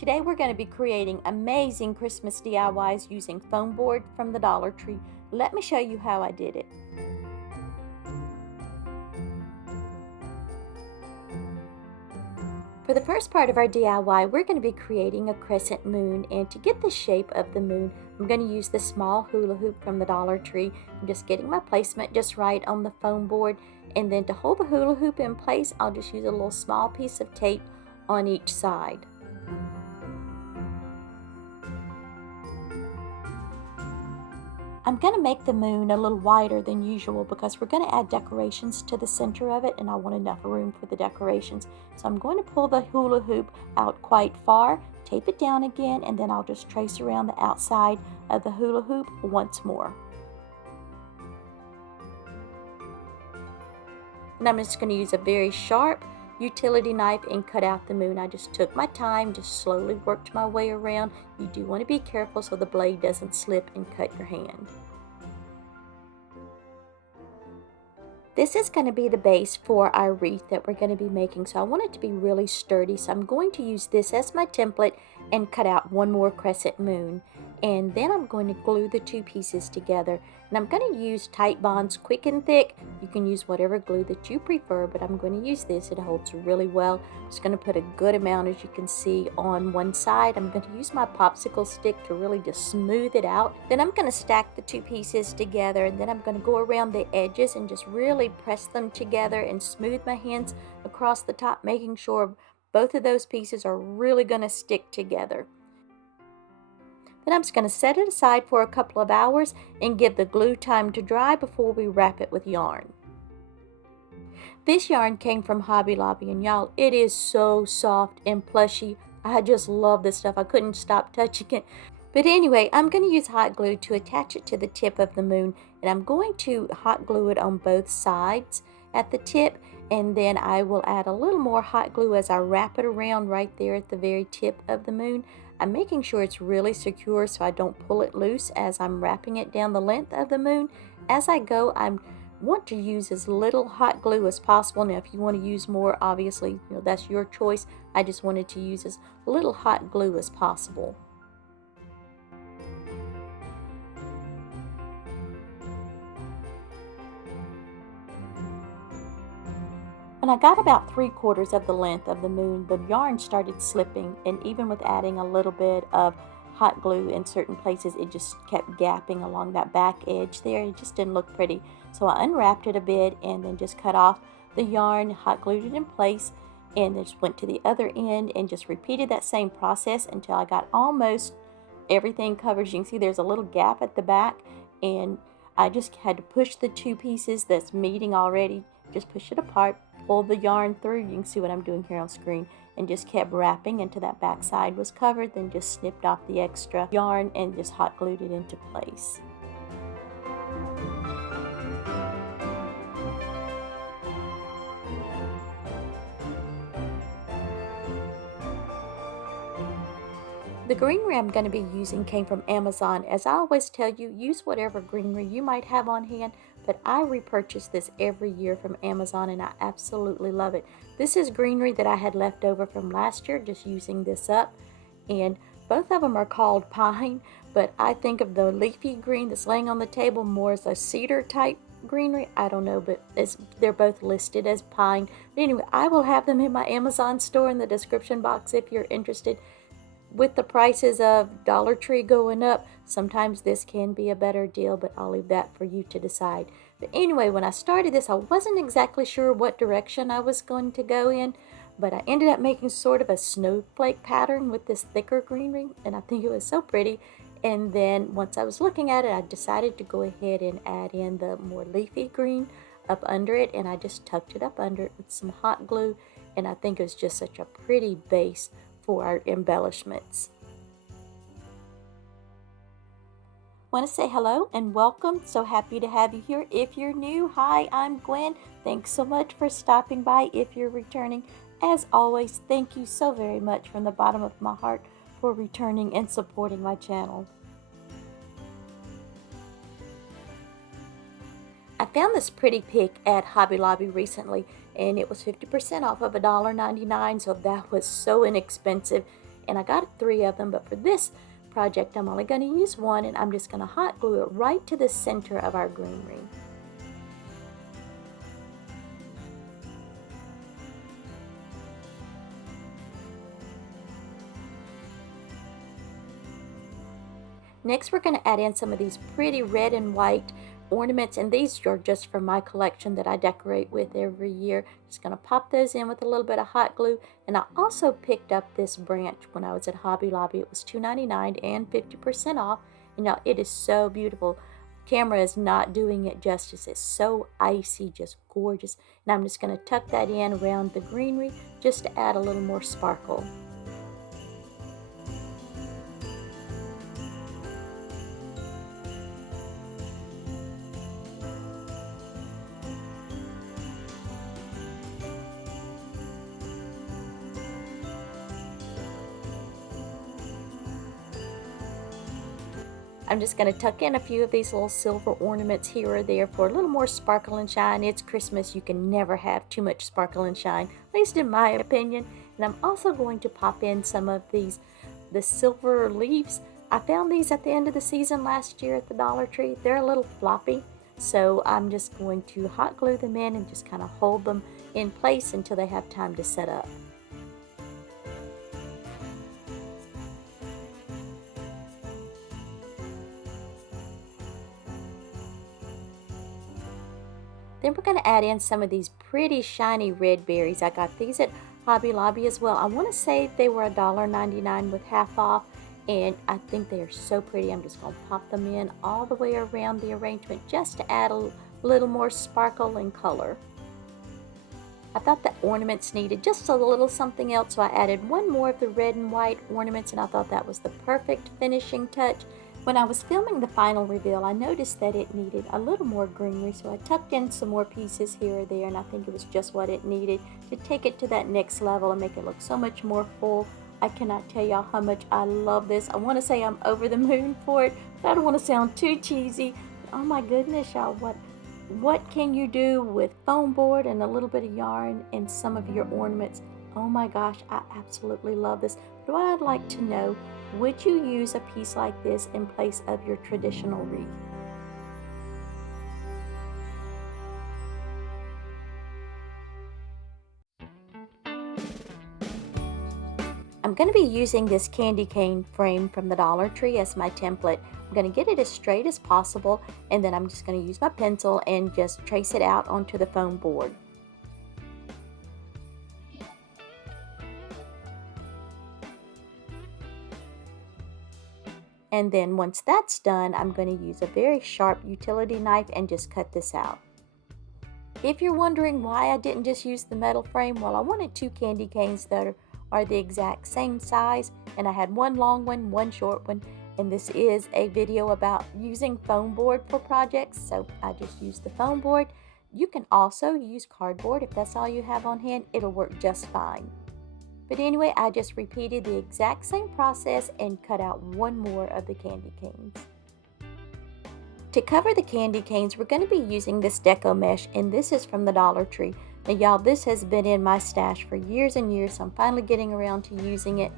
Today we're going to be creating amazing Christmas DIYs using foam board from the Dollar Tree. Let me show you how I did it. For the first part of our DIY, we're going to be creating a crescent moon, and to get the shape of the moon, I'm going to use the small hula hoop from the Dollar Tree. I'm just getting my placement just right on the foam board, and then to hold the hula hoop in place, I'll just use a little small piece of tape on each side. I'm going to make the moon a little wider than usual because we're going to add decorations to the center of it, and I want enough room for the decorations. So I'm going to pull the hula hoop out quite far, tape it down again, and then I'll just trace around the outside of the hula hoop once more. And I'm just going to use a very sharp utility knife and cut out the moon. I just took my time, just slowly worked my way around. You do want to be careful so the blade doesn't slip and cut your hand. This is going to be the base for our wreath that we're going to be making, so I want it to be really sturdy. So I'm going to use this as my template and cut out one more crescent moon. And then I'm going to glue the two pieces together. And I'm going to use Titebond's Quick and Thick. You can use whatever glue that you prefer, but I'm going to use this. It holds really well. I'm just going to put a good amount, as you can see, on one side. I'm going to use my popsicle stick to really just smooth it out. Then I'm going to stack the two pieces together, and then I'm going to go around the edges and just really press them together and smooth my hands across the top, making sure both of those pieces are really going to stick together. Then I'm just going to set it aside for a couple of hours and give the glue time to dry before we wrap it with yarn. This yarn came from Hobby Lobby, and y'all, it is so soft and plushy. I just love this stuff. I couldn't stop touching it. But anyway, I'm going to use hot glue to attach it to the tip of the moon, and I'm going to hot glue it on both sides at the tip, and then I will add a little more hot glue as I wrap it around right there at the very tip of the moon. I'm making sure it's really secure so I don't pull it loose as I'm wrapping it down the length of the moon. As I go, I want to use as little hot glue as possible. Now, if you want to use more, obviously, that's your choice. I just wanted to use as little hot glue as possible. When I got about 3/4 of the length of the moon, the yarn started slipping, and even with adding a little bit of hot glue in certain places, it just kept gapping along that back edge there. It just didn't look pretty. So I unwrapped it a bit and then just cut off the yarn, hot glued it in place, and then just went to the other end and just repeated that same process until I got almost everything covered. As you can see, there's a little gap at the back, and I just had to push the two pieces that's meeting already, just push it apart, pull the yarn through. You can see what I'm doing here on screen, and just kept wrapping until that back side was covered, then just snipped off the extra yarn and just hot glued it into place. The greenery I'm going to be using came from Amazon. As I always tell you, use whatever greenery you might have on hand, but I repurchase this every year from Amazon, and I absolutely love it. This is greenery that I had left over from last year, just using this up, and both of them are called pine, but I think of the leafy green that's laying on the table more as a cedar type greenery. I don't know, but they're both listed as pine. But anyway, I will have them in my Amazon store in the description box if you're interested. With the prices of Dollar Tree going up, sometimes this can be a better deal, but I'll leave that for you to decide. But anyway, when I started this, I wasn't exactly sure what direction I was going to go in, but I ended up making sort of a snowflake pattern with this thicker greenery, and I think it was so pretty. And then once I was looking at it, I decided to go ahead and add in the more leafy green up under it, and I just tucked it up under it with some hot glue, and I think it was just such a pretty base for our embellishments. Want to say hello and welcome. So happy to have you here. If you're new, hi, I'm Gwen. Thanks so much for stopping by. If you're returning, as always, thank you so very much from the bottom of my heart for returning and supporting my channel. I found this pretty pick at Hobby Lobby recently, and it was 50% off of $1.99, so that was so inexpensive. and I got 3 of them, but for this project I'm only going to use one, and I'm just going to hot glue it right to the center of our greenery. Next, we're going to add in some of these pretty red and white ornaments, and these are just from my collection that I decorate with every year. Just going to pop those in with a little bit of hot glue. And I also picked up this branch when I was at Hobby Lobby. It was $2.99 and 50% off. And now it is so beautiful. Camera is not doing it justice. It's so icy, just gorgeous. And I'm just going to tuck that in around the greenery just to add a little more sparkle. I'm just going to tuck in a few of these little silver ornaments here or there for a little more sparkle and shine. It's Christmas. You can never have too much sparkle and shine, at least in my opinion. And I'm also going to pop in some of the silver leaves. I found these at the end of the season last year at the Dollar Tree. They're a little floppy, so I'm just going to hot glue them in and just kind of hold them in place until they have time to set up. Then we're going to add in some of these pretty shiny red berries. I got these at Hobby Lobby as well. I want to say they were $1.99 with half off, and I think they are so pretty. I'm just going to pop them in all the way around the arrangement just to add a little more sparkle and color. I thought the ornaments needed just a little something else, so I added one more of the red and white ornaments, and I thought that was the perfect finishing touch. When I was filming the final reveal, I noticed that it needed a little more greenery, so I tucked in some more pieces here or there, and I think it was just what it needed to take it to that next level and make it look so much more full. I cannot tell y'all how much I love this. I want to say I'm over the moon for it, but I don't want to sound too cheesy. Oh my goodness, y'all, what can you do with foam board and a little bit of yarn and some of your ornaments? Oh my gosh, I absolutely love this. But what I'd like to know, would you use a piece like this in place of your traditional wreath? I'm going to be using this candy cane frame from the Dollar Tree as my template. I'm going to get it as straight as possible, and then I'm just going to use my pencil and just trace it out onto the foam board. And then once that's done, I'm going to use a very sharp utility knife and just cut this out. If you're wondering why I didn't just use the metal frame, well, I wanted 2 candy canes that are the exact same size, and I had one long one, one short one, and this is a video about using foam board for projects, so I just used the foam board. You can also use cardboard if that's all you have on hand. It'll work just fine. But anyway, I just repeated the exact same process and cut out one more of the candy canes. To cover the candy canes, we're going to be using this deco mesh, and this is from the Dollar Tree. Now y'all, this has been in my stash for years and years, so I'm finally getting around to using it.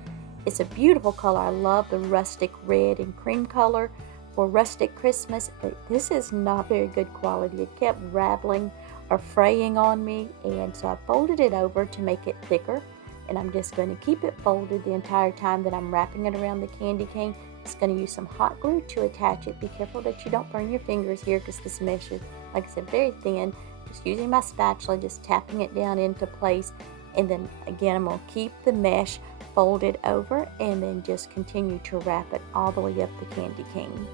It's a beautiful color. I love the rustic red and cream color for rustic Christmas, but this is not very good quality. It kept rattling or fraying on me, and so I folded it over to make it thicker. And I'm just going to keep it folded the entire time that I'm wrapping it around the candy cane. Just going to use some hot glue to attach it. Be careful that you don't burn your fingers here because this mesh is, like I said, very thin. Just using my spatula, just tapping it down into place. And then again, I'm going to keep the mesh folded over and then just continue to wrap it all the way up the candy cane.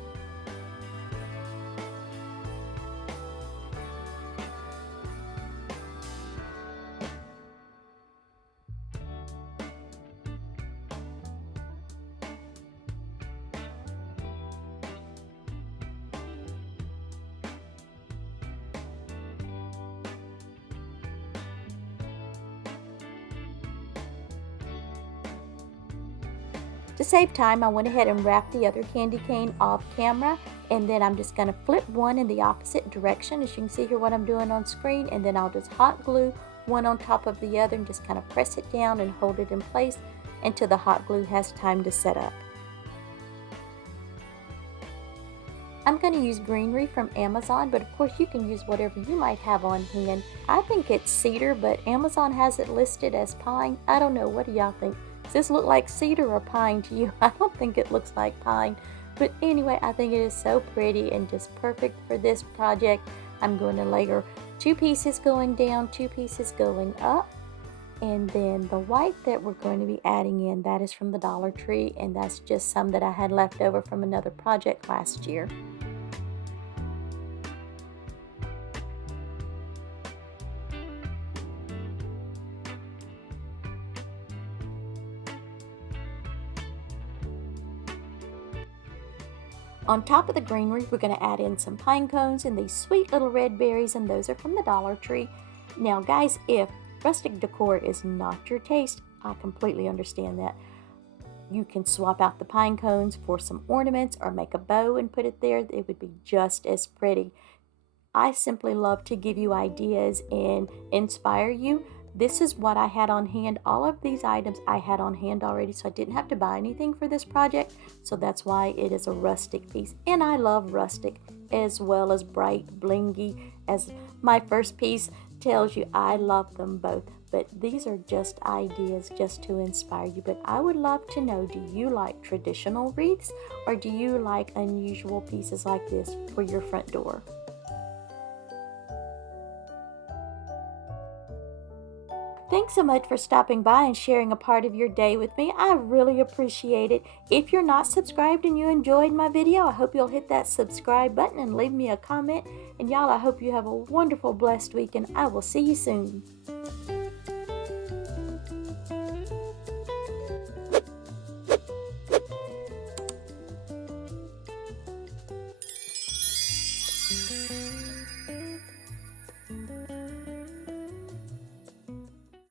To save time, I went ahead and wrapped the other candy cane off camera, and then I'm just going to flip one in the opposite direction, as you can see here what I'm doing on screen, and then I'll just hot glue one on top of the other and just kind of press it down and hold it in place. until the hot glue has time to set up. I'm going to use greenery from Amazon, but of course you can use whatever you might have on hand. I think it's cedar, but Amazon has it listed as pine. I don't know, what do y'all think? Does this look like cedar or pine to you? I don't think it looks like pine, but anyway, I think it is so pretty and just perfect for this project. I'm going to layer 2 pieces going down, 2 pieces going up. And then the white that we're going to be adding in, that is from the Dollar Tree, and that's just some that I had left over from another project last year. On top of the greenery, we're going to add in some pine cones and these sweet little red berries, and those are from the Dollar Tree. Now guys, if rustic decor is not your taste, I completely understand that. You can swap out the pine cones for some ornaments or make a bow and put it there. It would be just as pretty. I simply love to give you ideas and inspire you. This is what I had on hand. All of these items I had on hand already, so I didn't have to buy anything for this project. So that's why it is a rustic piece. And I love rustic as well as bright, blingy. As my first piece tells you, I love them both. But these are just ideas just to inspire you. But I would love to know, do you like traditional wreaths or do you like unusual pieces like this for your front door? Thanks so much for stopping by and sharing a part of your day with me. I really appreciate it. If you're not subscribed and you enjoyed my video, I hope you'll hit that subscribe button and leave me a comment. And y'all, I hope you have a wonderful, blessed week, and I will see you soon.